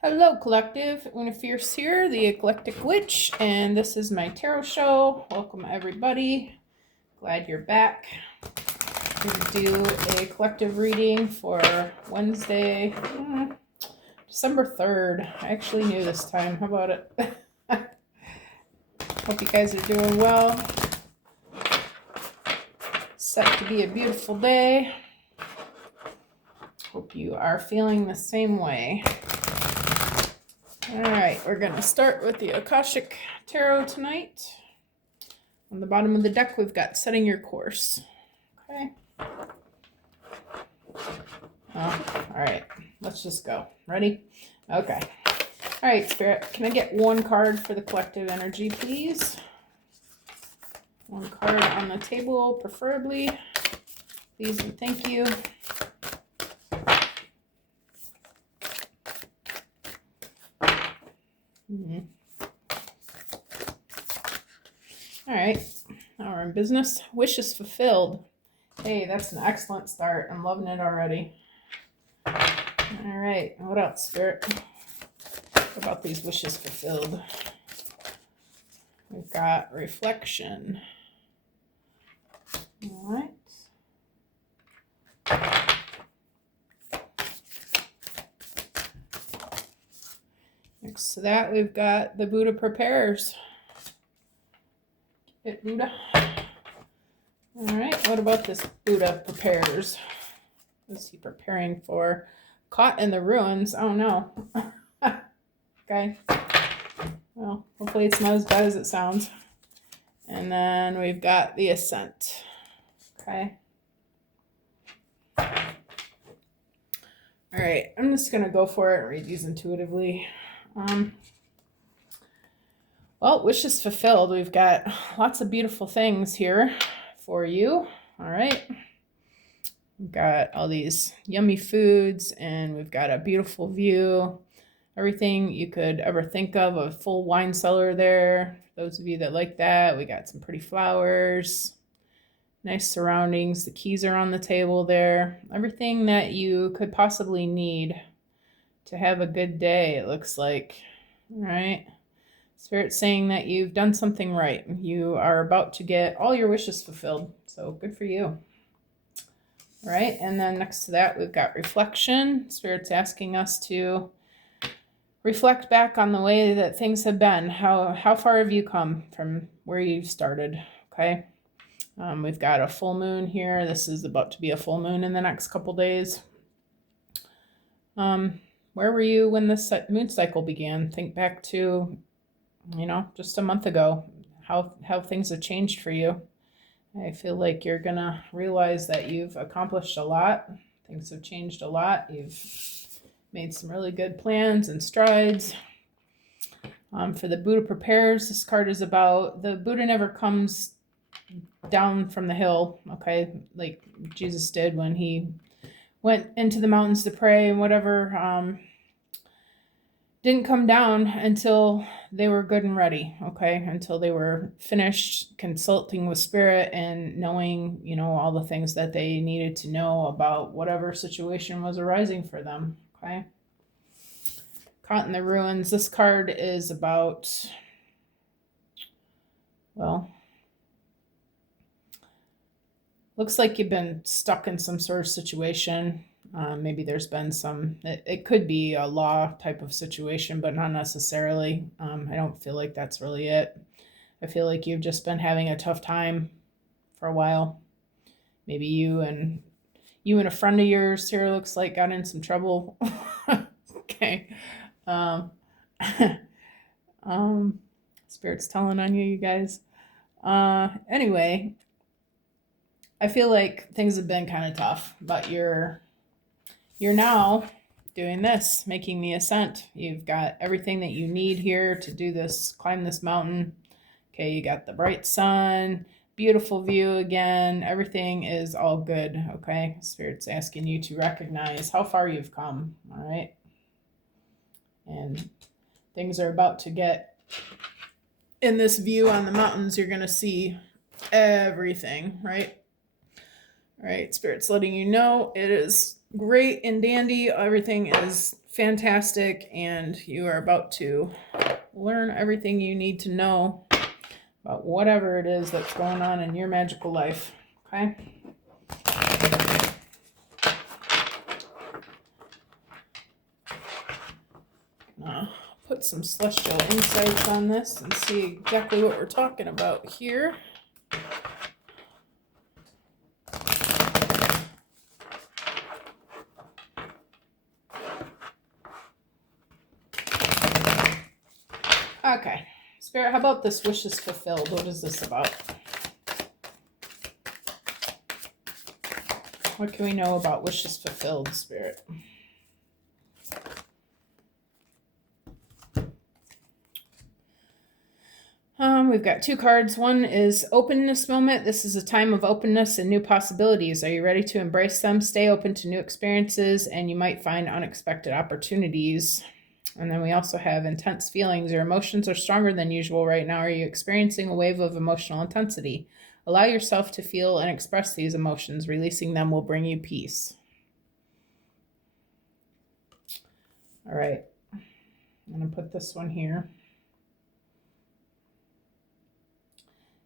Hello, Collective. Una Fierce here, the Eclectic Witch, and this is my tarot show. Welcome, everybody. Glad you're back. Here to do a collective reading for Wednesday, December 3rd. I actually knew this time. How about it? Hope you guys are doing well. Set to be a beautiful day. Hope you are feeling the same way. All right, we're going to start with the Akashic Tarot tonight. On the bottom of the deck, we've got Setting Your Course. Okay. All right, let's just go. Ready? Okay. All right, Spirit, can I get one card for the collective energy, please? One card on the table, preferably. Please and thank you. All right, now we're in business. Wishes fulfilled. Hey, that's an excellent start. I'm loving it already. All right, what else, Spirit? What about these wishes fulfilled? We've got reflection. All right. Next to that, we've got the Buddha prepares. It Buddha. All right, what about this Buddha prepares? What is he preparing for? Caught in the ruins? Oh no. Okay. Well, hopefully it's not as bad as it sounds. And then we've got the ascent. Okay. All right, I'm just going to go for it and read these intuitively. Well, wishes fulfilled. We've got lots of beautiful things here for you. All right. We've got all these yummy foods, and we've got a beautiful view. Everything you could ever think of, a full wine cellar there. Those of you that like that, we got some pretty flowers, nice surroundings. The keys are on the table there. Everything that you could possibly need to have a good day, it looks like. All right. Spirit's saying that you've done something right. You are about to get all your wishes fulfilled. So good for you. All right. And then next to that, we've got reflection. Spirit's asking us to reflect back on the way that things have been. How far have you come from where you started? Okay. We've got a full moon here. This is about to be a full moon in the next couple days. Where were you when this moon cycle began? Think back to, just a month ago, how things have changed for you. I feel like you're going to realize that you've accomplished a lot. Things have changed a lot. You've made some really good plans and strides. For the Buddha prepares, this card is about the Buddha never comes down from the hill, okay, like Jesus did when he went into the mountains to pray and whatever. Didn't come down until they were good and ready, okay, until they were finished consulting with Spirit and knowing, all the things that they needed to know about whatever situation was arising for them, okay. Caught in the ruins. This card is about, well, looks like you've been stuck in some sort of situation. Maybe there's been it could be a law type of situation, but not necessarily. I don't feel like that's really it. I feel like you've just been having a tough time for a while. Maybe you and a friend of yours here looks like got in some trouble. Okay. Spirit's telling on you guys. Anyway, I feel like things have been kind of tough, but you're now doing this, making the ascent. You've got everything that you need here to do this, climb this mountain. Okay, you got the bright sun, beautiful view again. Everything is all good, okay? Spirit's asking you to recognize how far you've come, all right? And things are about to get, in this view on the mountains, you're going to see everything, right? All right, Spirit's letting you know it is great and dandy. Everything is fantastic, and you are about to learn everything you need to know about whatever it is that's going on in your magical life. Okay? Put some celestial insights on this and see exactly what we're talking about here. Okay, Spirit, how about this wishes fulfilled? What is this about? What can we know about wishes fulfilled, Spirit? We've got two cards. One is openness moment. This is a time of openness and new possibilities. Are you ready to embrace them? Stay open to new experiences, and you might find unexpected opportunities. And then we also have intense feelings. Your emotions are stronger than usual right now. Are you experiencing a wave of emotional intensity? Allow yourself to feel and express these emotions. Releasing them will bring you peace. All right. I'm going to put this one here.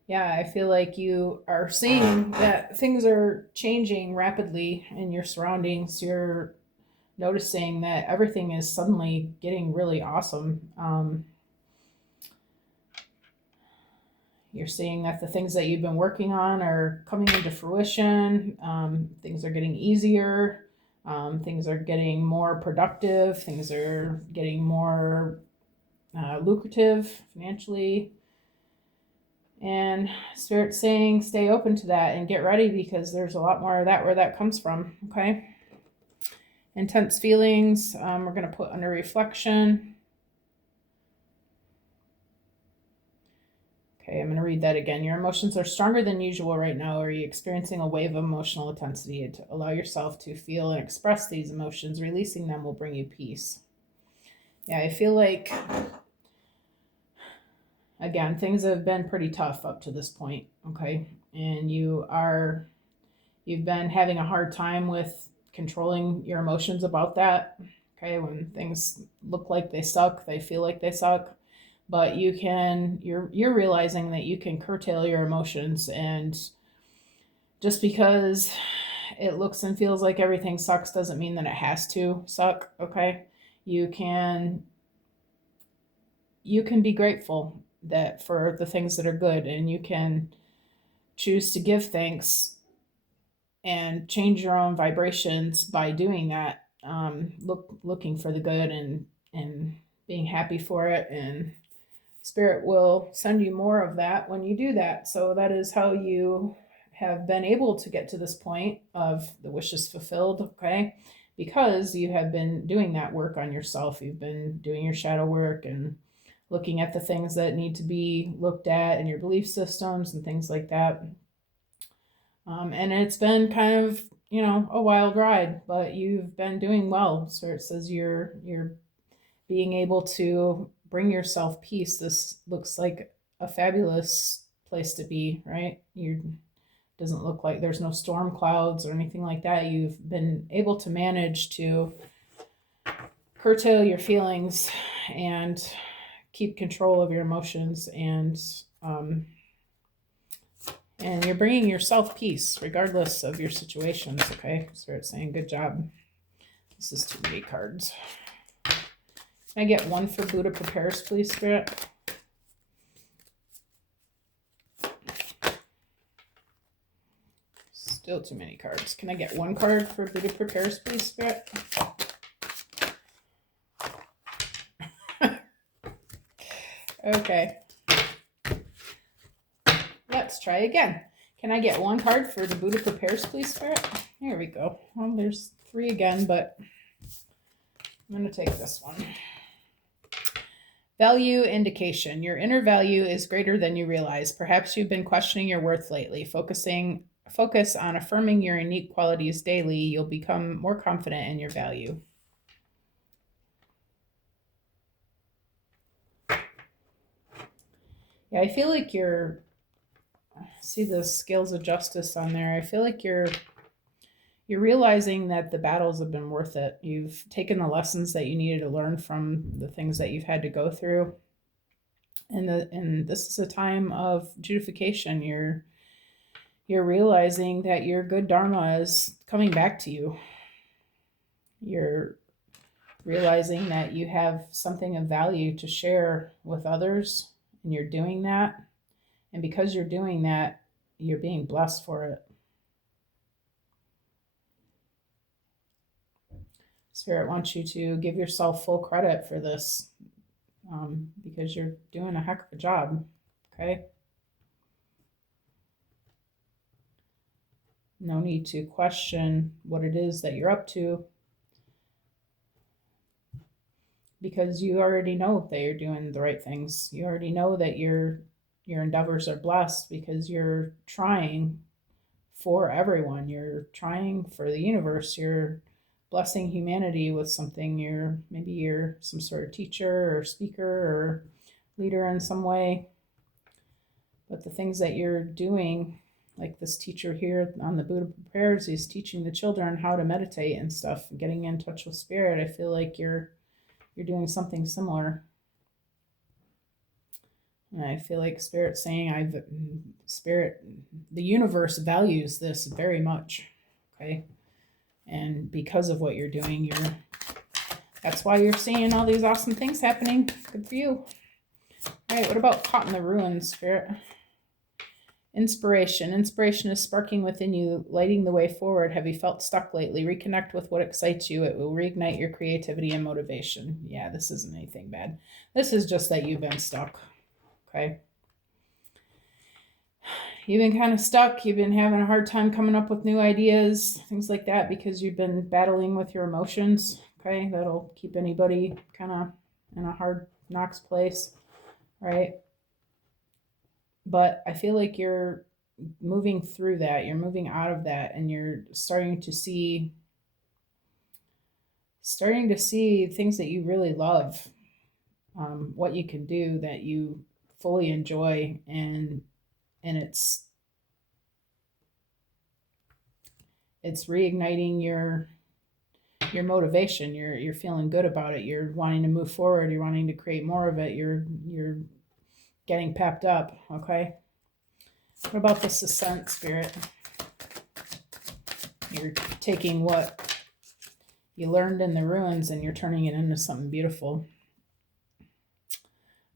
Yeah, I feel like you are seeing that things are changing rapidly in your surroundings. You're noticing that everything is suddenly getting really awesome. You're seeing that the things that you've been working on are coming into fruition. Things are getting easier. Things are getting more productive. Things are getting more lucrative financially. And Spirit's saying stay open to that and get ready, because there's a lot more of that where that comes from, okay? Intense feelings, we're going to put under reflection. Okay, I'm going to read that again. Your emotions are stronger than usual right now. Are you experiencing a wave of emotional intensity? To allow yourself to feel and express these emotions. Releasing them will bring you peace. Yeah, I feel like, again, things have been pretty tough up to this point, okay? And you've been having a hard time with controlling your emotions about that, okay? When things look like they suck, they feel like they suck, but you're realizing that you can curtail your emotions, and just because it looks and feels like everything sucks doesn't mean that it has to suck, okay? You can be grateful that for the things that are good, and you can choose to give thanks and change your own vibrations by doing that. Looking for the good and being happy for it, and Spirit will send you more of that when you do that. So that is how you have been able to get to this point of the wishes fulfilled, okay? Because you have been doing that work on yourself. You've been doing your shadow work and looking at the things that need to be looked at in your belief systems and things like that. And it's been kind of, a wild ride, but you've been doing well. So it says you're being able to bring yourself peace. This looks like a fabulous place to be, right? You doesn't look like there's no storm clouds or anything like that. You've been able to manage to curtail your feelings and keep control of your emotions, and you're bringing yourself peace regardless of your situations, okay? Spirit saying good job. This is too many cards. Can I get one for Buddha Prepares, please, Spirit? Still too many cards. Can I get one card for Buddha Prepares, please, Spirit? Okay. Let's try again. Can I get one card for the Buddha Prepares, please, Spirit? Here we go. Well, there's 3 again, but I'm going to take this one. Value indication. Your inner value is greater than you realize. Perhaps you've been questioning your worth lately. Focus on affirming your unique qualities daily. You'll become more confident in your value. Yeah, I feel like see the scales of justice on there. I feel like you're you're realizing that the battles have been worth it. You've taken the lessons that you needed to learn from the things that you've had to go through. And this is a time of judification. You're realizing that your good dharma is coming back to you. You're realizing that you have something of value to share with others, and you're doing that. And because you're doing that, you're being blessed for it. Spirit wants you to give yourself full credit for this, because you're doing a heck of a job. Okay? No need to question what it is that you're up to, because you already know that you're doing the right things. You already know that your endeavors are blessed because you're trying for everyone. You're trying for the universe. You're blessing humanity with something. Maybe you're some sort of teacher or speaker or leader in some way. But the things that you're doing, like this teacher here on the Buddha Prayers, he's teaching the children how to meditate and stuff, getting in touch with spirit. I feel like you're doing something similar. And I feel like Spirit's saying, the universe values this very much. Okay. And because of what you're doing, that's why you're seeing all these awesome things happening. Good for you. All right. What about caught in the ruins, Spirit? Inspiration. Inspiration is sparking within you, lighting the way forward. Have you felt stuck lately? Reconnect with what excites you. It will reignite your creativity and motivation. Yeah, this isn't anything bad. This is just that you've been stuck. Okay. You've been kind of stuck. You've been having a hard time coming up with new ideas, things like that, because you've been battling with your emotions. Okay. That'll keep anybody kind of in a hard knocks place. Right. But I feel like you're moving through that. You're moving out of that, and you're starting to see things that you really love, what you can do that you fully enjoy, and it's reigniting your motivation. You're feeling good about it. You're wanting to move forward. You're wanting to create more of it. You're getting pepped up. Okay. What about this ascent, Spirit? You're taking what you learned in the ruins and you're turning it into something beautiful.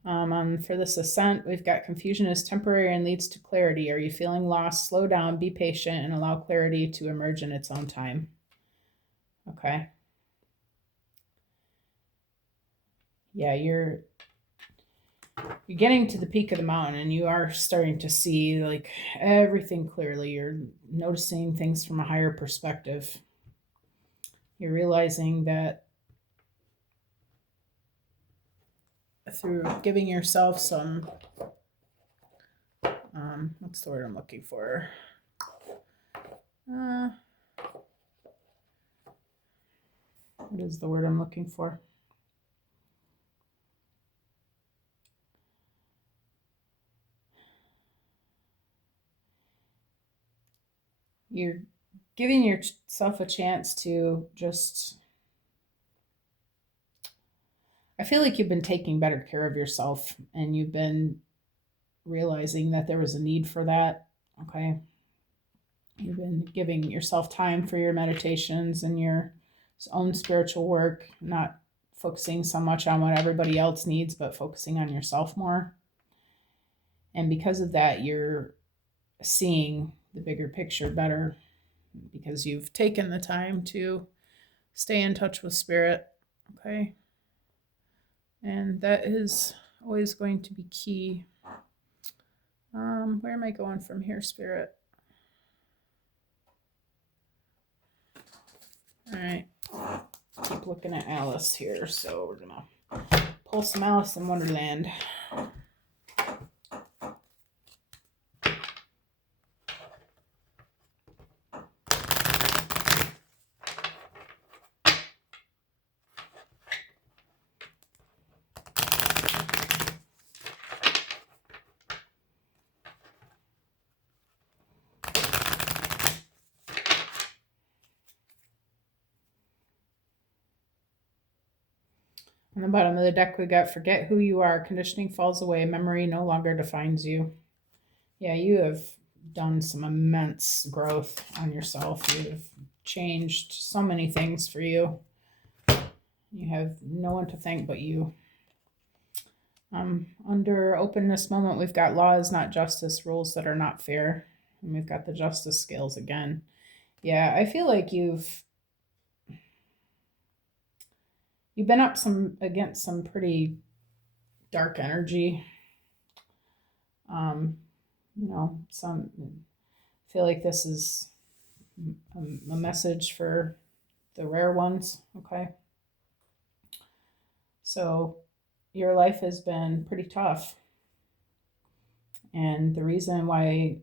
For this ascent, we've got confusion is temporary and leads to clarity. Are you feeling lost? Slow down, be patient, and allow clarity to emerge in its own time. Okay. Yeah, you're getting to the peak of the mountain and you are starting to see like everything clearly. You're noticing things from a higher perspective. You're realizing that through giving yourself some, what's the word I'm looking for? What is the word I'm looking for? You're giving yourself a chance to just, I feel like you've been taking better care of yourself and you've been realizing that there was a need for that. Okay. You've been giving yourself time for your meditations and your own spiritual work, not focusing so much on what everybody else needs, but focusing on yourself more. And because of that, you're seeing the bigger picture better because you've taken the time to stay in touch with spirit. Okay. And that is always going to be key. Where am I going from here, Spirit? All right. Keep looking at Alice here. So we're going to pull some Alice in Wonderland. On the bottom of the deck, we got forget who you are. Conditioning falls away. Memory no longer defines you. Yeah, you have done some immense growth on yourself. You've changed so many things for you. You have no one to thank but you. Under openness moment, we've got law is not justice, rules that are not fair. And we've got the justice scales again. Yeah, I feel like you've been up against some pretty dark energy. Some feel like this is a message for the rare ones. Okay. So your life has been pretty tough. And the reason why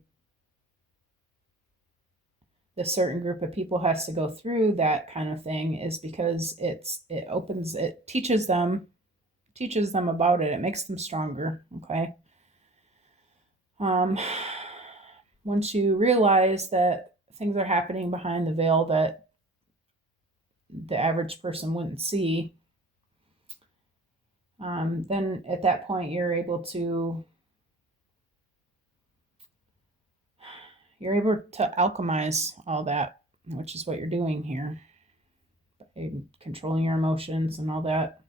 this certain group of people has to go through that kind of thing is because it teaches them about it. It makes them stronger. Okay. Once you realize that things are happening behind the veil that the average person wouldn't see, then at that point you're able to alchemize all that, which is what you're doing here, by controlling your emotions and all that.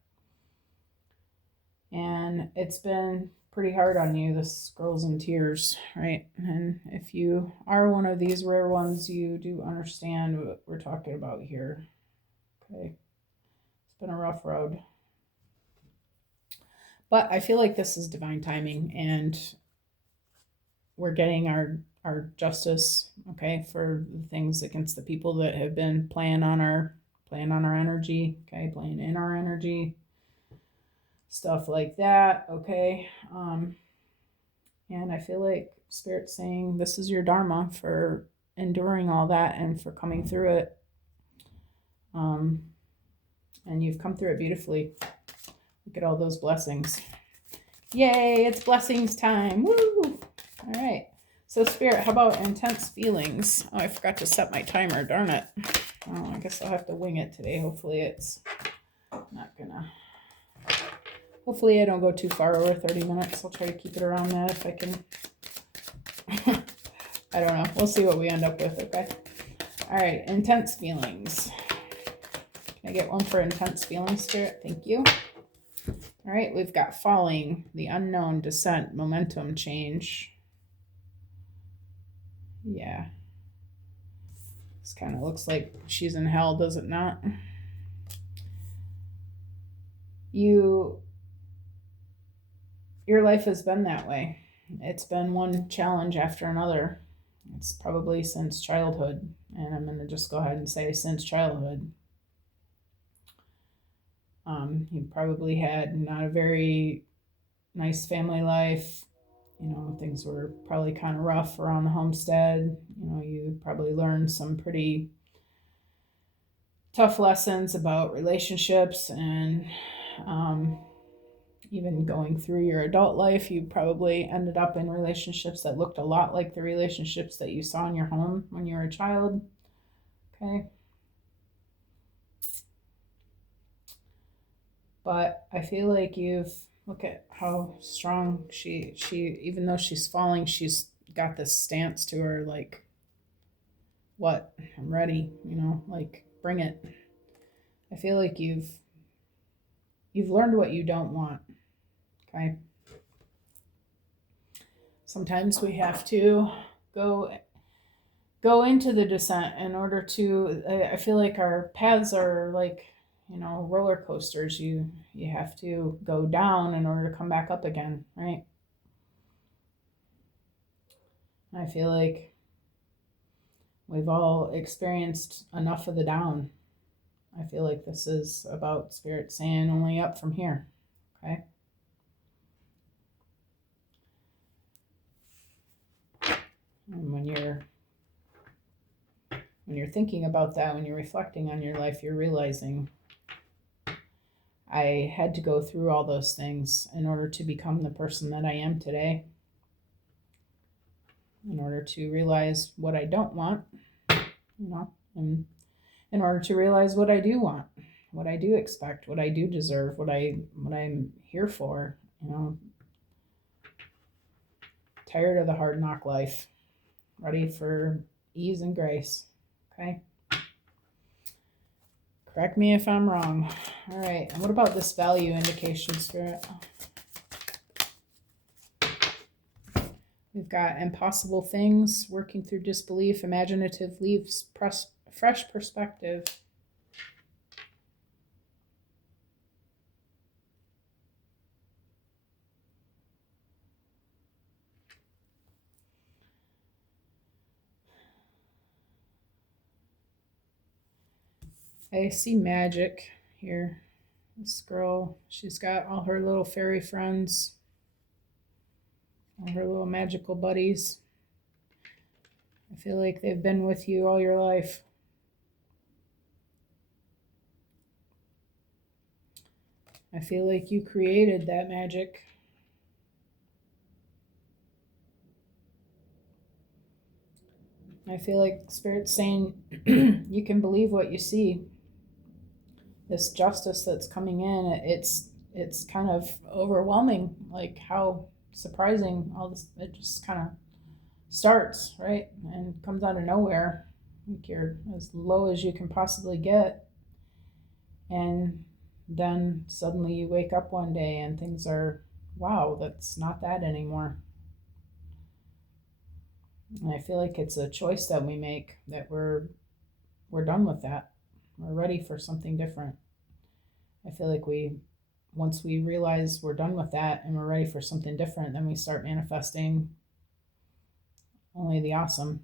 And it's been pretty hard on you. This girl's in tears, right? And if you are one of these rare ones, you do understand what we're talking about here. Okay. It's been a rough road. But I feel like this is divine timing, and we're getting our justice, okay, for the things against the people that have been playing on our energy, okay, playing in our energy, stuff like that, okay. And I feel like Spirit's saying this is your dharma for enduring all that and for coming through it. And you've come through it beautifully. Look at all those blessings. Yay, it's blessings time. Woo! All right. So Spirit, how about intense feelings? Oh, I forgot to set my timer. Darn it. Oh, I guess I'll have to wing it today. Hopefully it's not gonna... Hopefully I don't go too far over 30 minutes. I'll try to keep it around that if I can. I don't know. We'll see what we end up with, okay? All right, intense feelings. Can I get one for intense feelings, Spirit? Thank you. All right, we've got falling, the unknown, descent, momentum, change. Yeah. This kind of looks like she's in hell, does it not? Your life has been that way. It's been one challenge after another. It's probably since childhood. And I'm going to just go ahead and say since childhood. You probably had not a very nice family life. Things were probably kind of rough around the homestead. You probably learned some pretty tough lessons about relationships, and even going through your adult life, you probably ended up in relationships that looked a lot like the relationships that you saw in your home when you were a child. Okay. But I feel like look at how strong she even though she's falling, she's got this stance to her, like, what? I'm ready, like, bring it. I feel like you've learned what you don't want. Okay. Sometimes we have to go into the descent in order to, I feel like our paths are like, roller coasters. You have to go down in order to come back up again, right? I feel like we've all experienced enough of the down. I feel like this is about Spirit saying only up from here, okay? And when you're thinking about that, when you're reflecting on your life, you're realizing I had to go through all those things in order to become the person that I am today, in order to realize what I don't want, and in order to realize what I do want, what I do expect, what I do deserve, what I'm here for, you know. Tired of the hard knock life. Ready for ease and grace. Okay? Correct me if I'm wrong. All right. And what about this value indication, Spirit? We've got impossible things, working through disbelief, imaginative leaves, fresh perspective. I see magic here. This girl, she's got all her little fairy friends, all her little magical buddies. I feel like they've been with you all your life. I feel like you created that magic. I feel like Spirit's saying you can believe what you see. This justice that's coming in, it's kind of overwhelming, like how surprising all this, it just kind of starts, right? And comes out of nowhere. Like you're as low as you can possibly get. And then suddenly you wake up one day and things are, wow, that's not that anymore. And I feel like it's a choice that we make, that we're done with that. We're ready for something different. I feel like once we realize we're done with that and we're ready for something different, then we start manifesting only the awesome.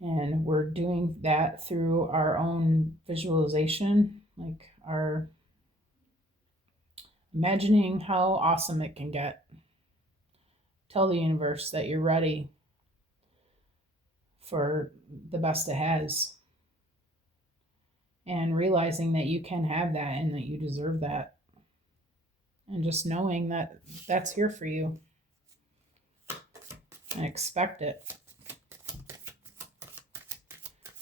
And we're doing that through our own visualization, like our imagining how awesome it can get. Tell the universe that you're ready for the best it has. And realizing that you can have that and that you deserve that. And just knowing that that's here for you. And expect it.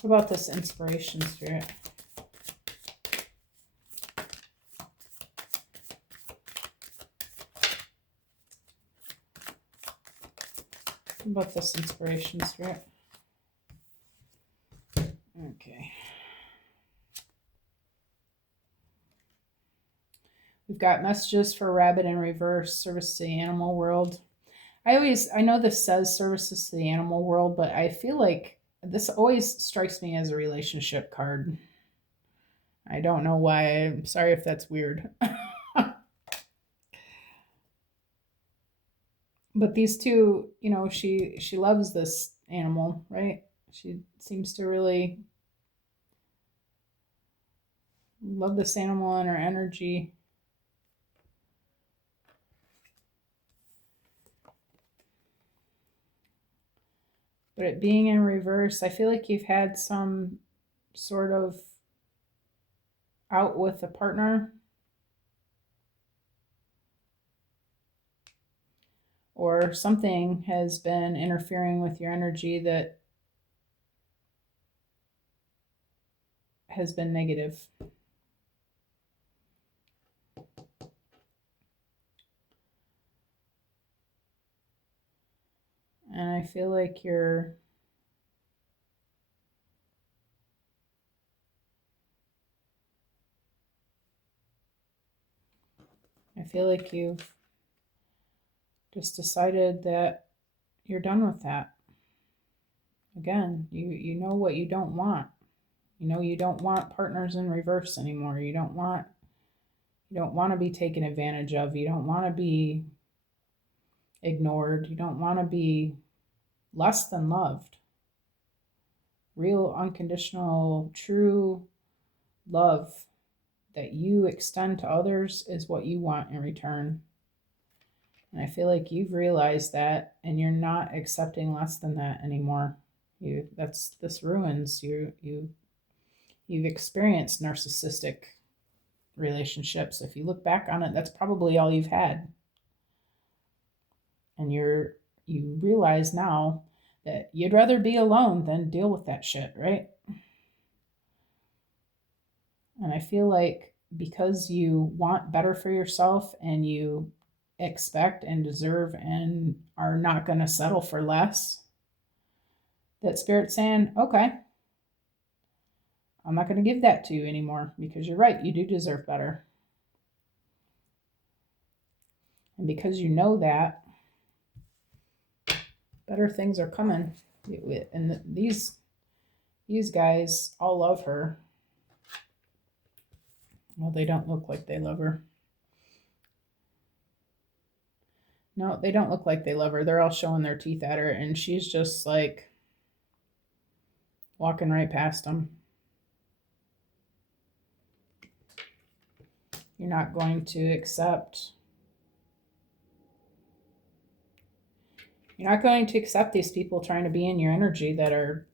What about this inspiration, Spirit? What about this inspiration, Spirit? Okay. We've got messages for rabbit in reverse, service to the animal world. I know this says services to the animal world, but I feel like this always strikes me as a relationship card. I don't know why. I'm sorry if that's weird. But these two, you know, she loves this animal, right? She seems to really love this animal and her energy. But it being in reverse, I feel like you've had some sort of out with a partner, or something has been interfering with your energy that has been negative. And I feel like you've just decided that you're done with that. Again, you know what you don't want. You know you don't want partners in reverse anymore. You don't want to be taken advantage of. You don't want to be ignored. You don't want to be less than loved. Real, unconditional, true love that you extend to others is what you want in return. And I feel like you've realized that, and you're not accepting less than that anymore. This ruins you. You've experienced narcissistic relationships. If you look back on it, that's probably all you've had. And you realize now that you'd rather be alone than deal with that shit, right? And I feel like because you want better for yourself and you expect and deserve and are not going to settle for less, that Spirit's saying, okay, I'm not going to give that to you anymore because you're right, you do deserve better. And because you know that, better things are coming. And these guys all love her. Well, they don't look like they love her. No, they don't look like they love her. They're all showing their teeth at her, and she's just like walking right past them. You're not going to accept. You're not going to accept these people trying to be in your energy that are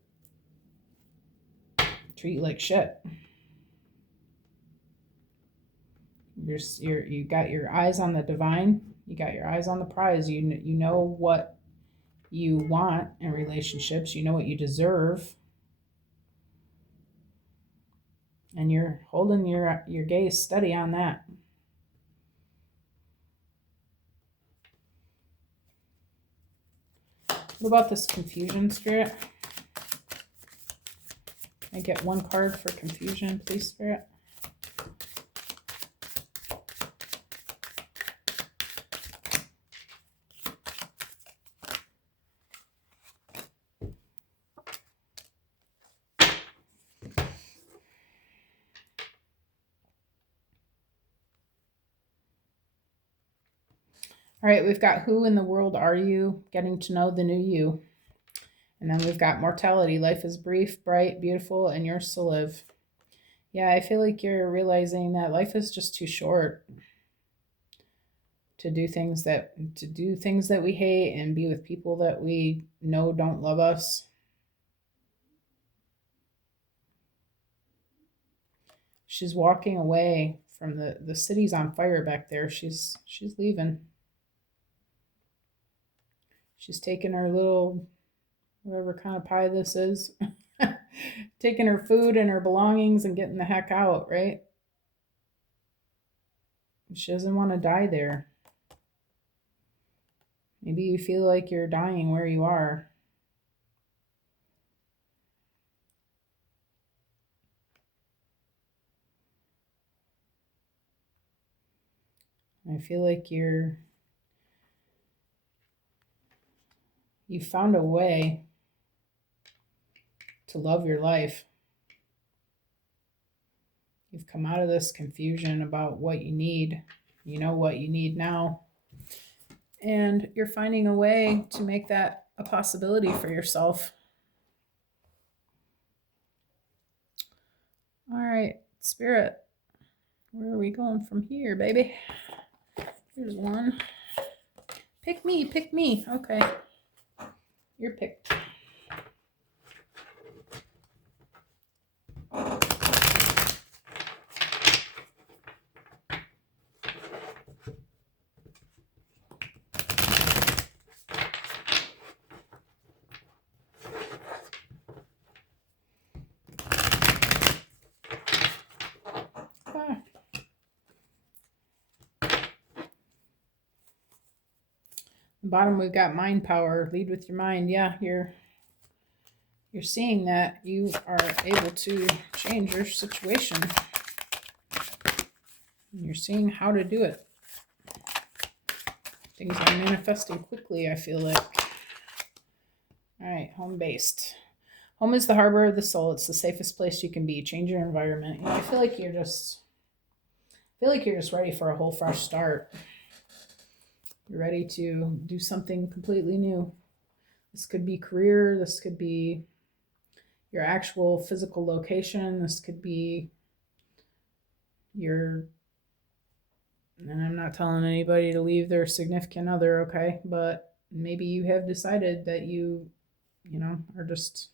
treat you like shit. You got your eyes on the divine. You got your eyes on the prize. You know what you want in relationships. You know what you deserve, and you're holding your gaze steady on that. What about this confusion, Spirit? I get one card for confusion, please, Spirit. All right, we've got who in the world are you? Getting to know the new you. And then we've got mortality. Life is brief, bright, beautiful, and yours to live. Yeah, I feel like you're realizing that life is just too short to do things that we hate and be with people that we know don't love us. She's walking away from the city's on fire back there. She's leaving. She's taking her little, whatever kind of pie this is, taking her food and her belongings and getting the heck out, right? She doesn't want to die there. Maybe you feel like you're dying where you are. I feel like you found a way to love your life. You've come out of this confusion about what you need. You know what you need now. And you're finding a way to make that a possibility for yourself. All right, Spirit, where are we going from here, baby? Here's one. Pick me. Okay. You're picked. Bottom, we've got mind power. Lead with your mind. Yeah, you're seeing that you are able to change your situation. You're seeing how to do it. Things are manifesting quickly, I feel like. All right, home-based. Home is the harbor of the soul. It's the safest place you can be. Change your environment. I feel like you're just ready for a whole fresh start. You're ready to do something completely new. This could be career. This could be your actual physical location. This could be and I'm not telling anybody to leave their significant other, okay? But maybe you have decided that you are just,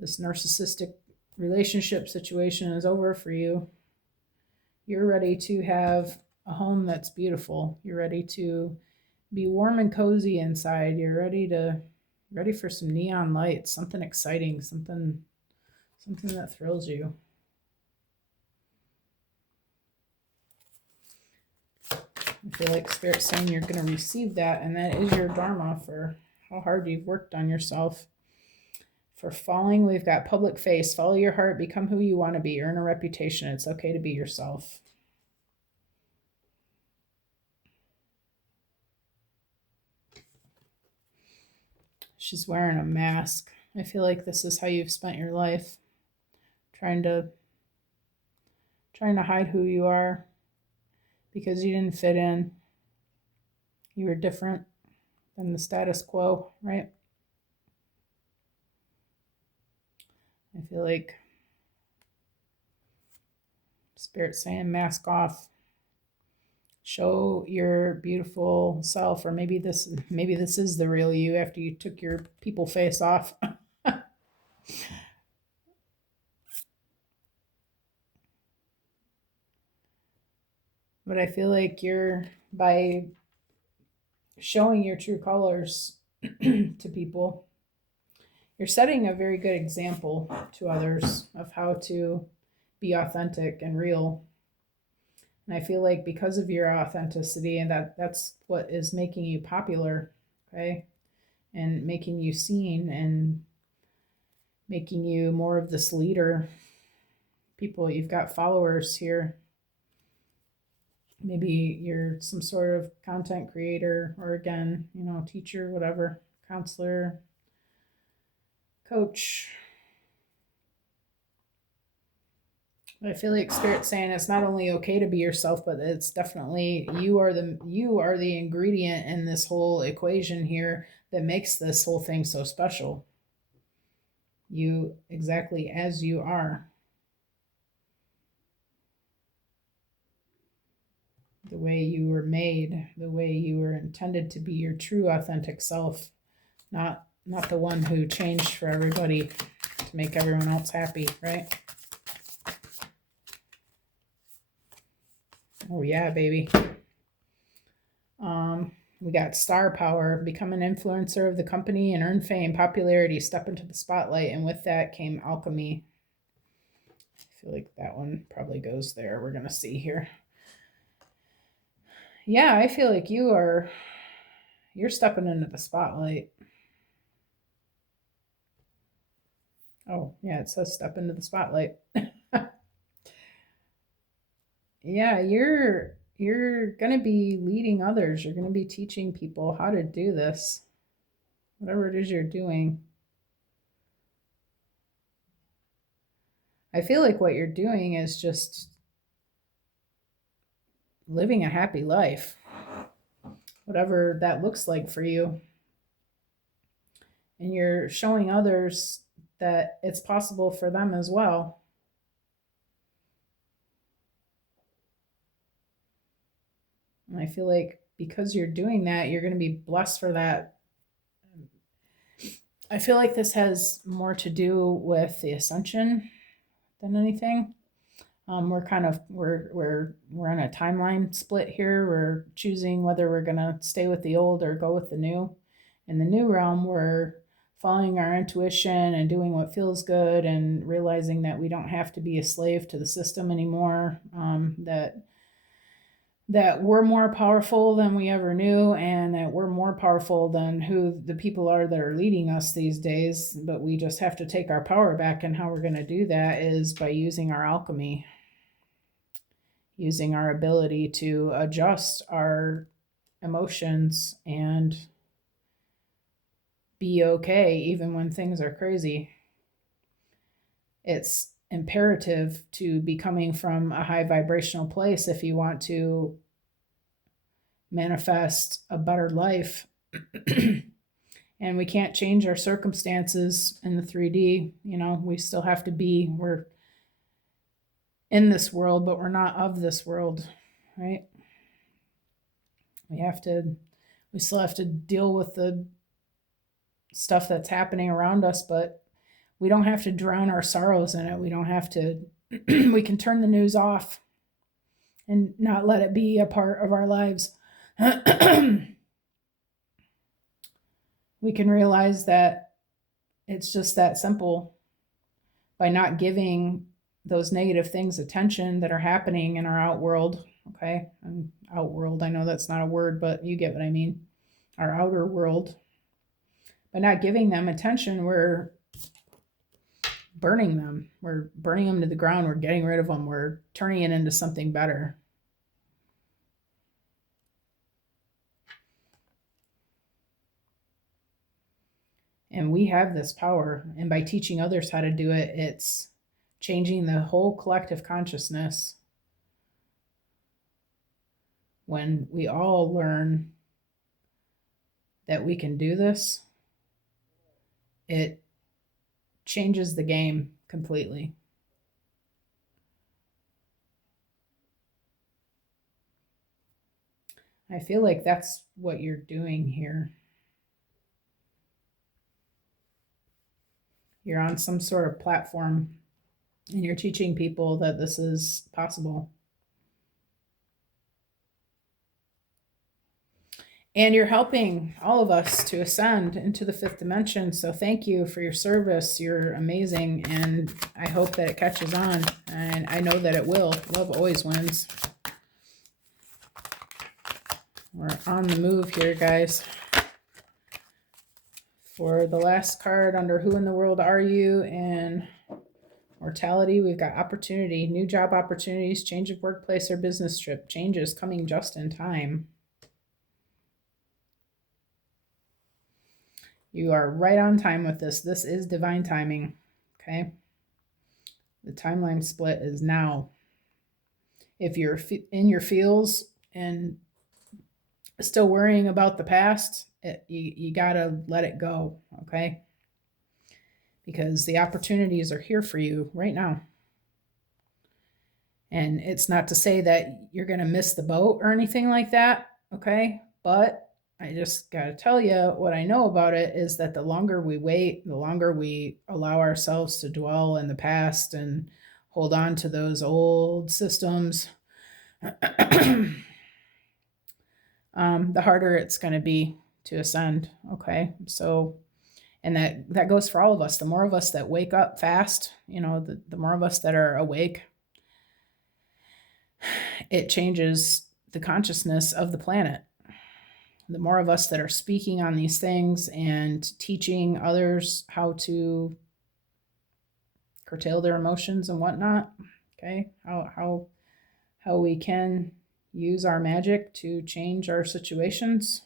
this narcissistic relationship situation is over for you. You're ready to have a home that's beautiful. You're ready to be warm and cozy inside. You're ready for some neon lights, something exciting, something that thrills you. I feel like Spirit's saying you're going to receive that, and that is your dharma for how hard you've worked on yourself. For falling, we've got public face. Follow your heart, become who you want to be, earn a reputation. It's okay to be yourself. She's wearing a mask. I feel like this is how you've spent your life, trying to hide who you are because you didn't fit in. You were different than the status quo, right? I feel like Spirit's saying mask off. Show your beautiful self, or maybe this is the real you after you took your people face off. But I feel like you're, by showing your true colors to people, you're setting a very good example to others of how to be authentic and real. And I feel like because of your authenticity, and that's what is making you popular, okay? And making you seen and making you more of this leader. People, you've got followers here. Maybe you're some sort of content creator, or again, teacher, whatever, counselor, coach. I feel like Spirit's saying it's not only okay to be yourself, but it's definitely you are the ingredient in this whole equation here that makes this whole thing so special. You exactly as you are. The way you were made, the way you were intended to be, your true authentic self, not the one who changed for everybody to make everyone else happy, right? Oh yeah, baby. We got star power, become an influencer of the company and earn fame, popularity, step into the spotlight, and with that came alchemy. I feel like that one probably goes there. We're gonna see here. Yeah, I feel like you're stepping into the spotlight. Oh, yeah, it says step into the spotlight. Yeah, you're going to be leading others. You're going to be teaching people how to do this. Whatever it is you're doing. I feel like what you're doing is just living a happy life. Whatever that looks like for you. And you're showing others that it's possible for them as well. And I feel like because you're doing that, you're going to be blessed for that. I feel like this has more to do with the ascension than anything. We're on a timeline split here. We're choosing whether we're going to stay with the old or go with the new. In the new realm, we're following our intuition and doing what feels good and realizing that we don't have to be a slave to the system anymore. That we're more powerful than we ever knew, and that we're more powerful than who the people are that are leading us these days. But we just have to take our power back, and how we're going to do that is by using our alchemy, using our ability to adjust our emotions and be okay even when things are crazy. It's imperative to be coming from a high vibrational place if you want to manifest a better life. And we can't change our circumstances in the 3D. We still have to be, we're in this world, but we're not of this world, right? We still have to deal with the stuff that's happening around us, but we don't have to drown our sorrows in it. We don't have to, we can turn the news off and not let it be a part of our lives. We can realize that it's just that simple. By not giving those negative things attention that are happening in our outworld. Okay, and outworld, I know that's not a word, but you get what I mean. Our outer world. By not giving them attention, we're burning them. We're burning them to the ground. We're getting rid of them. We're turning it into something better. And we have this power. And by teaching others how to do it, it's changing the whole collective consciousness. When we all learn that we can do this, it changes the game completely. I feel like that's what you're doing here. You're on some sort of platform and you're teaching people that this is possible. And you're helping all of us to ascend into the fifth dimension. So thank you for your service. You're amazing. And I hope that it catches on. And I know that it will. Love always wins. We're on the move here, guys. For the last card under Who in the World Are You? And Mortality, we've got opportunity, new job opportunities, change of workplace or business trip, changes coming just in time. You are right on time with this. This is divine timing, okay? The timeline split is now. If you're in your feels and still worrying about the past, you gotta let it go, okay? Because the opportunities are here for you right now. And it's not to say that you're gonna miss the boat or anything like that, okay? But I just got to tell you what I know about it is that the longer we wait, the longer we allow ourselves to dwell in the past and hold on to those old systems, the harder it's going to be to ascend. Okay. So, and that goes for all of us. The more of us that wake up fast, the more of us that are awake, it changes the consciousness of the planet. The more of us that are speaking on these things and teaching others how to curtail their emotions and whatnot, okay, how we can use our magic to change our situations.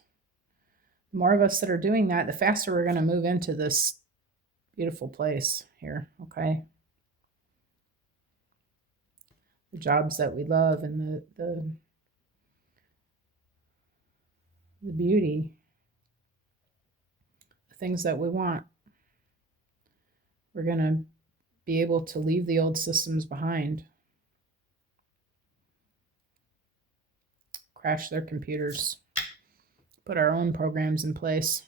The more of us that are doing that, the faster we're going to move into this beautiful place here, okay? The jobs that we love and the beauty, the things that we want. We're going to be able to leave the old systems behind. Crash their computers. Put our own programs in place.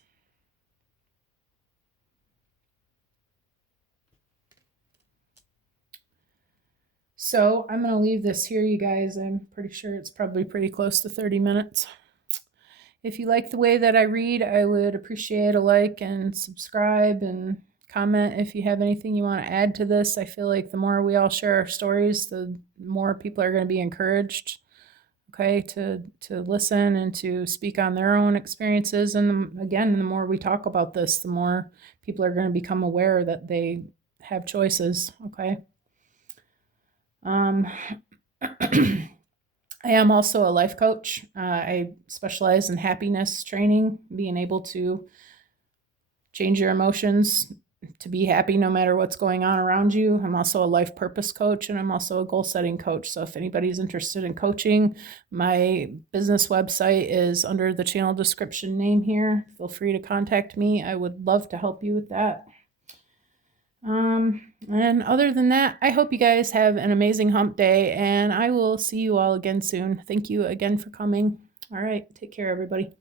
So I'm going to leave this here, you guys. I'm pretty sure it's probably pretty close to 30 minutes. If you like the way that I read, I would appreciate a like and subscribe and comment if you have anything you want to add to this. I feel like the more we all share our stories, the more people are going to be encouraged, okay, to listen and to speak on their own experiences. And again, the more we talk about this, the more people are going to become aware that they have choices, okay? I am also a life coach. I specialize in happiness training, being able to change your emotions to be happy no matter what's going on around you. I'm also a life purpose coach, and I'm also a goal setting coach. So if anybody's interested in coaching, my business website is under the channel description name here. Feel free to contact me. I would love to help you with that. And other than that, I hope you guys have an amazing hump day, and I will see you all again soon. Thank you again for coming. All right, take care, everybody.